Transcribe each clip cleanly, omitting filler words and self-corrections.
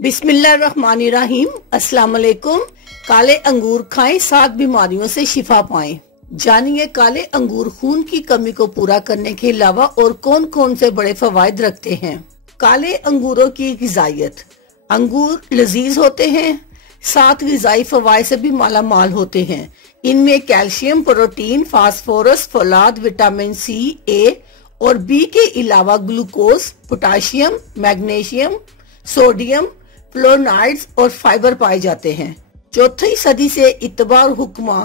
बिस्मिल्लाहिर्रहमानिर्रहीम। अस्सलाम वालेकुम। काले अंगूर खाएं, 7 बीमारियों से शिफा पाएं। जानिए काले अंगूर खून की कमी को पूरा करने के अलावा और कौन कौन से बड़े फवायद रखते हैं। काले अंगूरों की ग़िज़ाइयत। अंगूर लजीज होते हैं, 7 ग़िज़ाई फवायद से भी माला माल होते हैं। इनमें कैल्शियम, प्रोटीन, फास्फोरस, फौलाद, विटामिन सी, ए और बी के अलावा glucose, potassium, magnesium, sodium, fluorides और फाइबर पाए जाते हैं। चौथी सदी से इत्तबा और हुक्मा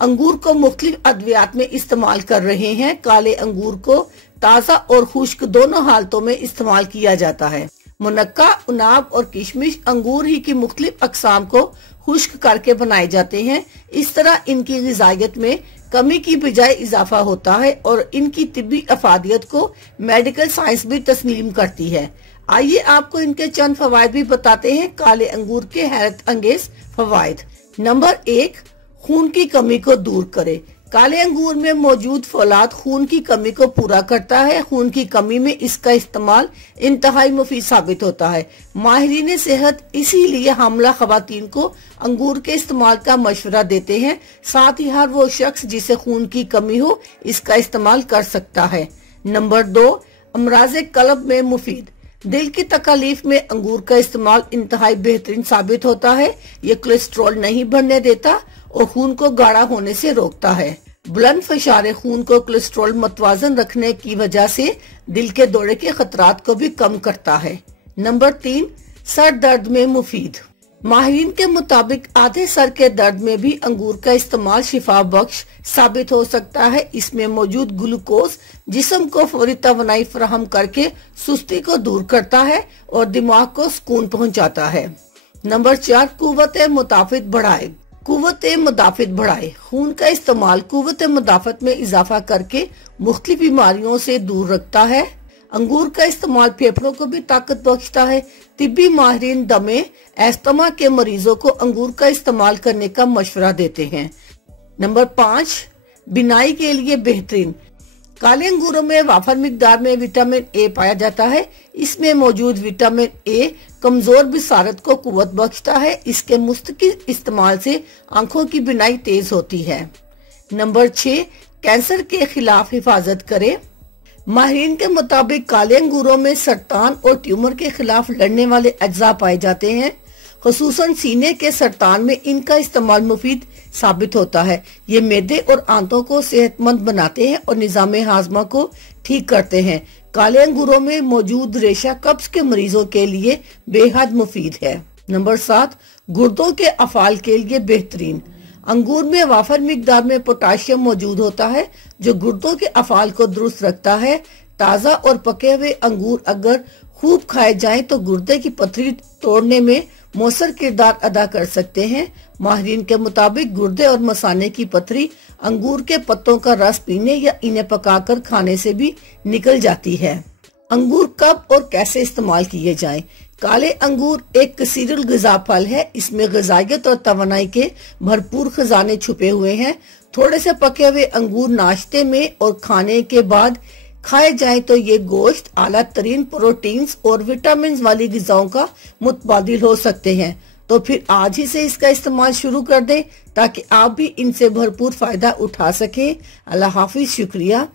अंगूर को मुख्तलिफ अद्वियात में इस्तेमाल कर रहे हैं। काले अंगूर को ताज़ा और खुश्क दोनों हालतों में इस्तेमाल किया जाता है। मुनक्का, उनाब और किशमिश अंगूर ही की मुख्तलिफ अक़साम को खुश्क करके बनाए जाते हैं। इस तरह इनकी ग़िज़ाइयत में कमी की बजाय इजाफा होता है और इनकी तिब्बी अफादियत को मेडिकल साइंस भी तस्लीम करती है। आइए आपको इनके चंद फवायद भी बताते हैं। काले अंगूर के हैरत अंगेज फवायद। नंबर 1, खून की कमी को दूर करे। काले अंगूर में मौजूद फौलाद खून की कमी को पूरा करता है। खून की कमी में इसका इस्तेमाल इंतहाई मुफीद साबित होता है। माहिरीन सेहत इसीलिए हामला खवातीन को अंगूर के इस्तेमाल का मशवरा देते हैं। साथ ही हर वो शख्स जिसे खून की कमी हो इसका इस्तेमाल कर सकता है। नंबर 2, अमराज़े कल्ब में मुफीद। दिल की तकलीफ में अंगूर का इस्तेमाल इंतहाई बेहतरीन साबित होता है। ये कोलेस्ट्रॉल नहीं बढ़ने देता और खून को गाढ़ा होने से रोकता है। बुलंद फशारे खून को कोलेस्ट्रॉल मतवाजन रखने की वजह से दिल के दौरे के खतरात को भी कम करता है। नंबर 3, सर दर्द में मुफीद। माहिरीन के मुताबिक आधे सर के दर्द में भी अंगूर का इस्तेमाल शिफा बख्श साबित हो सकता है। इसमें मौजूद ग्लूकोज जिस्म को फौरी तवानाई फराहम करके सुस्ती को दूर करता है और दिमाग को सुकून पहुंचाता है। नंबर 4, कुव्वत मुदाफ़त बढ़ाए। कुव्वत मुदाफ़त बढ़ाए। खून का इस्तेमाल कुव्वत मुदाफ़त में इजाफा करके मुख्तलिफ बीमारियों से दूर रखता है। अंगूर का इस्तेमाल फेफड़ों को भी ताकत बख्शता है। तिब्बी माहिरीन दमे, एस्थमा के मरीजों को अंगूर का इस्तेमाल करने का मशवरा देते हैं। नंबर 5, बिनाई के लिए बेहतरीन। काले अंगूरों में वाफर मिकदार में विटामिन ए पाया जाता है। इसमें मौजूद विटामिन ए कमजोर बिसारत को कुव्वत बख्शता है। इसके मुस्तकिल इस्तेमाल से आंखों की बिनाई तेज होती है। नंबर 6, कैंसर के खिलाफ हिफाजत करे। माहिरीन के मुताबिक काले अंगूरों में सरतान और ट्यूमर के खिलाफ लड़ने वाले अज्जा पाए जाते हैं। खुसूसन सीने के सरतान में इनका इस्तेमाल मुफीद साबित होता है। ये मैदे और आंतों को सेहतमंद बनाते हैं और निजाम हाजमा को ठीक करते हैं। काले अंगूरों में मौजूद रेशा कब्ज के मरीजों के लिए बेहद मुफीद है। नंबर 7, गुर्दों के अफाल के लिए बेहतरीन। अंगूर में वाफर मिकदार में पोटाशियम मौजूद होता है जो गुर्दों के अफाल को दुरुस्त रखता है। ताज़ा और पके हुए अंगूर अगर खूब खाए जाएं तो गुर्दे की पथरी तोड़ने में मौसर किरदार अदा कर सकते हैं। माहिरीन के मुताबिक गुर्दे और मसाने की पथरी अंगूर के पत्तों का रस पीने या इन्हें पकाकर खाने से भी निकल जाती है। अंगूर कब और कैसे इस्तेमाल किए जाएं? काले अंगूर एक कसीरुल ग़िज़ा फल है। इसमें ग़िज़ाइयत और तवानाई के भरपूर खजाने छुपे हुए हैं। थोड़े से पके हुए अंगूर नाश्ते में और खाने के बाद खाए जाएं तो ये गोश्त, आला तरीन प्रोटीन्स और विटामिन वाली ग़िज़ाओं का मुतबादिल हो सकते हैं। तो फिर आज ही से इसका इस्तेमाल शुरू कर दें ताकि आप भी इनसे भरपूर फायदा उठा सकें। अल्लाह हाफिज, शुक्रिया।